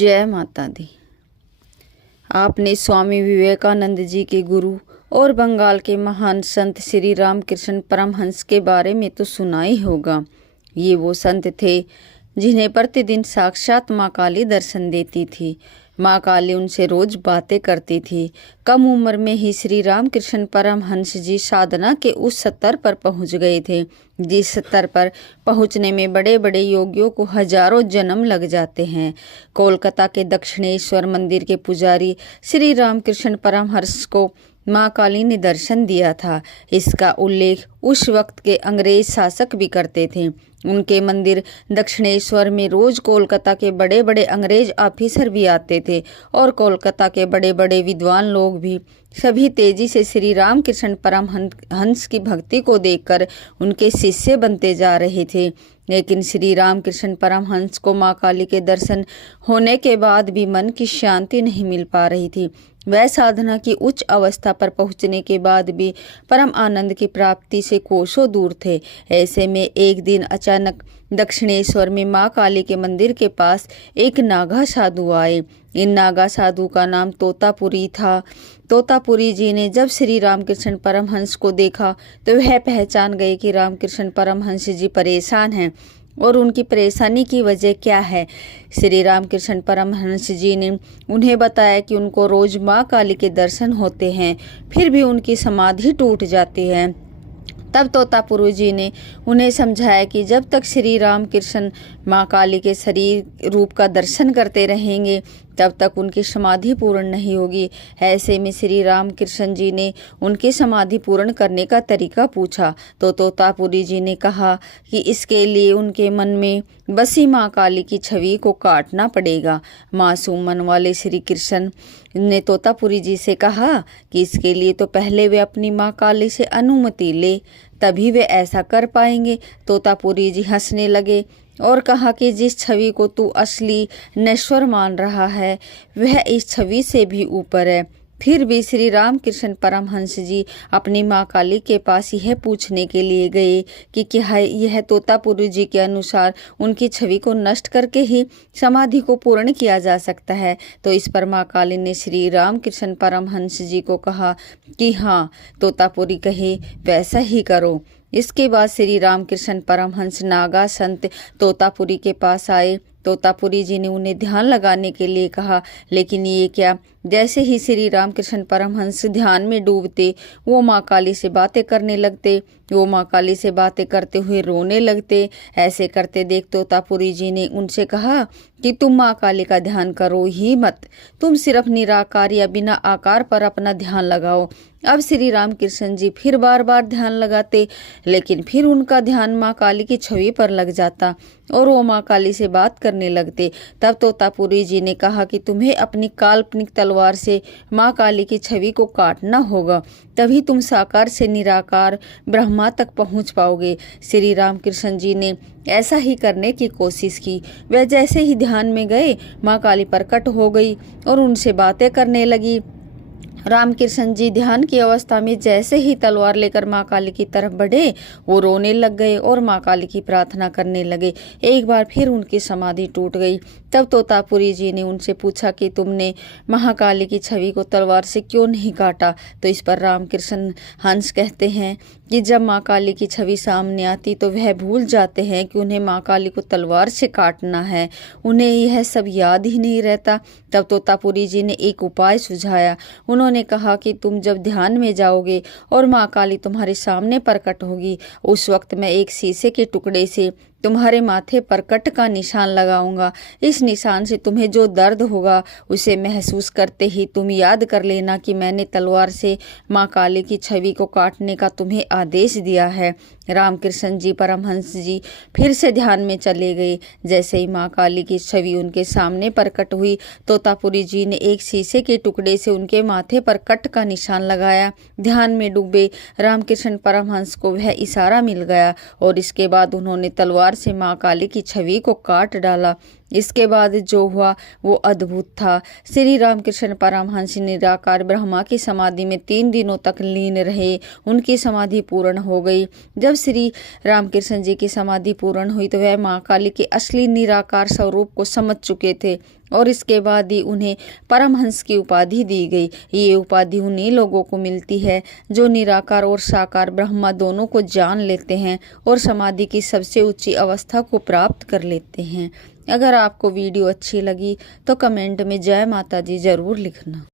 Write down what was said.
जय माता दी। आपने स्वामी विवेकानंद जी के गुरु और बंगाल के महान संत श्री रामकृष्ण परमहंस के बारे में तो सुना ही होगा। ये वो संत थे जिन्हें प्रतिदिन साक्षात माँ काली दर्शन देती थी। माँ काली उनसे रोज बातें करती थी। कम उम्र में ही श्री रामकृष्ण परमहंस जी साधना के उस स्तर पर पहुँच गए थे जिस स्तर पर पहुँचने में बड़े बड़े योगियों को हजारों जन्म लग जाते हैं। कोलकाता के दक्षिणेश्वर मंदिर के पुजारी श्री रामकृष्ण परमहंस को माँ काली ने दर्शन दिया था। इसका उल्लेख उस वक्त के अंग्रेज शासक भी करते थे। उनके मंदिर दक्षिणेश्वर में रोज कोलकाता के बड़े बड़े अंग्रेज ऑफिसर भी आते थे और कोलकाता के बड़े बड़े विद्वान लोग भी सभी तेजी से श्री रामकृष्ण परमहंस की भक्ति को देखकर उनके शिष्य बनते जा रहे थे। लेकिन श्री रामकृष्ण परमहंस को माँ काली के दर्शन होने के बाद भी मन की शांति नहीं मिल पा रही थी। वह साधना की उच्च अवस्था पर पहुंचने के बाद भी परम आनंद की प्राप्ति से कोसों दूर थे। ऐसे में एक दिन अचानक दक्षिणेश्वर में माँ काली के मंदिर के पास एक नागा साधु आए। इन नागा साधु का नाम तोतापुरी था। तोतापुरी जी ने जब श्री रामकृष्ण परमहंस को देखा तो वह पहचान गए कि रामकृष्ण परमहंस जी परेशान हैं और उनकी परेशानी की वजह क्या है। श्री रामकृष्ण परमहंस जी ने उन्हें बताया कि उनको रोज माँ काली के दर्शन होते हैं, फिर भी उनकी समाधि टूट जाती है। तब तोतापुरी जी ने उन्हें समझाया कि जब तक श्री रामकृष्ण माँ काली के शरीर रूप का दर्शन करते रहेंगे तब तक उनकी समाधि पूर्ण नहीं होगी। ऐसे में श्री रामकृष्ण जी ने उनकी समाधि पूर्ण करने का तरीका पूछा तो तोतापुरी जी ने कहा कि इसके लिए उनके मन में बसी माँ काली की छवि को काटना पड़ेगा। मासूम मन वाले श्री कृष्ण ने तोतापुरी जी से कहा कि इसके लिए तो पहले वे अपनी माँ काली से अनुमति ले, तभी वे ऐसा कर पाएंगे। तोतापुरी जी हंसने लगे और कहा कि जिस छवि को तू असली नश्वर मान रहा है वह इस छवि से भी ऊपर है। फिर भी श्री रामकृष्ण परमहंस जी अपनी माँ काली के पास यह पूछने के लिए गए कि क्या यह तोतापुरी जी के अनुसार उनकी छवि को नष्ट करके ही समाधि को पूर्ण किया जा सकता है। तो इस पर माँ काली ने श्री रामकृष्ण परमहंस जी को कहा कि हाँ, तोतापुरी कहे वैसा ही करो। इसके बाद श्री रामकृष्ण परमहंस नागा संत तोतापुरी के पास आए। तोतापुरी जी ने उन्हें ध्यान लगाने के लिए कहा, लेकिन ये क्या, जैसे ही श्री रामकृष्ण परमहंस ध्यान में डूबते वो माँ काली से बातें करने लगते। वो माँ काली से बातें करते हुए रोने लगते। ऐसे करते देख तोतापुरी जी ने उनसे कहा कि तुम माँ काली का ध्यान करो ही मत, तुम सिर्फ निराकार या बिना आकार पर अपना ध्यान लगाओ। अब श्री रामकृष्ण जी फिर बार बार ध्यान लगाते, लेकिन फिर उनका ध्यान माँ काली की छवि पर लग जाता और वो माँ काली से बात करने लगते। तब तोतापुरी जी ने कहा कि तुम्हें अपनी काल्पनिक तलवार से माँ काली की छवि को काटना होगा, तभी तुम साकार से निराकार ब्रह्मा तक पहुँच पाओगे। श्री रामकृष्ण जी ने ऐसा ही करने की कोशिश की। वह जैसे ही ध्यान में गए माँ काली प्रकट हो गई और उनसे बातें करने लगी। रामकृष्ण जी ध्यान की अवस्था में जैसे ही तलवार लेकर माँ काली की तरफ बढ़े वो रोने लग गए और माँ काली की प्रार्थना करने लगे। एक बार फिर उनकी समाधि टूट गई। तब तोतापुरी जी ने उनसे पूछा कि तुमने महाकाली की छवि को तलवार से क्यों नहीं काटा। तो इस पर रामकृष्ण हंस कहते हैं कि जब माँ काली की छवि सामने आती तो वह भूल जाते हैं कि उन्हें माँ काली को तलवार से काटना है, उन्हें यह सब याद ही नहीं रहता। तब तोतापुरी जी ने एक उपाय सुझाया। उन्होंने कहा कि तुम जब ध्यान में जाओगे और माँ काली तुम्हारे सामने प्रकट होगी, उस वक्त मैं एक शीशे के टुकड़े से तुम्हारे माथे पर कट का निशान लगाऊंगा। इस निशान से तुम्हें जो दर्द होगा उसे महसूस करते ही तुम याद कर लेना कि मैंने तलवार से माँ काली की छवि को काटने का तुम्हें आदेश दिया है। रामकृष्ण जी परमहंस जी फिर से ध्यान में चले गए। जैसे ही माँ काली की छवि उनके सामने प्रकट हुई, तोतापुरी जी ने एक शीशे के टुकड़े से उनके माथे पर कट का निशान लगाया। ध्यान में डूबे रामकृष्ण परमहंस को वह इशारा मिल गया और इसके बाद उन्होंने तलवार से माँ काली की छवि को काट डाला। इसके बाद जो हुआ वो अद्भुत था। श्री रामकृष्ण परमहंस निराकार ब्रह्मा की समाधि में 3 दिनों तक लीन रहे। उनकी समाधि पूर्ण हो गई। जब श्री रामकृष्ण जी की समाधि पूर्ण हुई तो वह माँ काली के असली निराकार स्वरूप को समझ चुके थे और इसके बाद ही उन्हें परमहंस की उपाधि दी गई। ये उपाधि उन्हीं लोगों को मिलती है जो निराकार और साकार ब्रह्मा दोनों को जान लेते हैं और समाधि की सबसे ऊंची अवस्था को प्राप्त कर लेते हैं। अगर आपको वीडियो अच्छी लगी तो कमेंट में जय माता दी जरूर लिखना।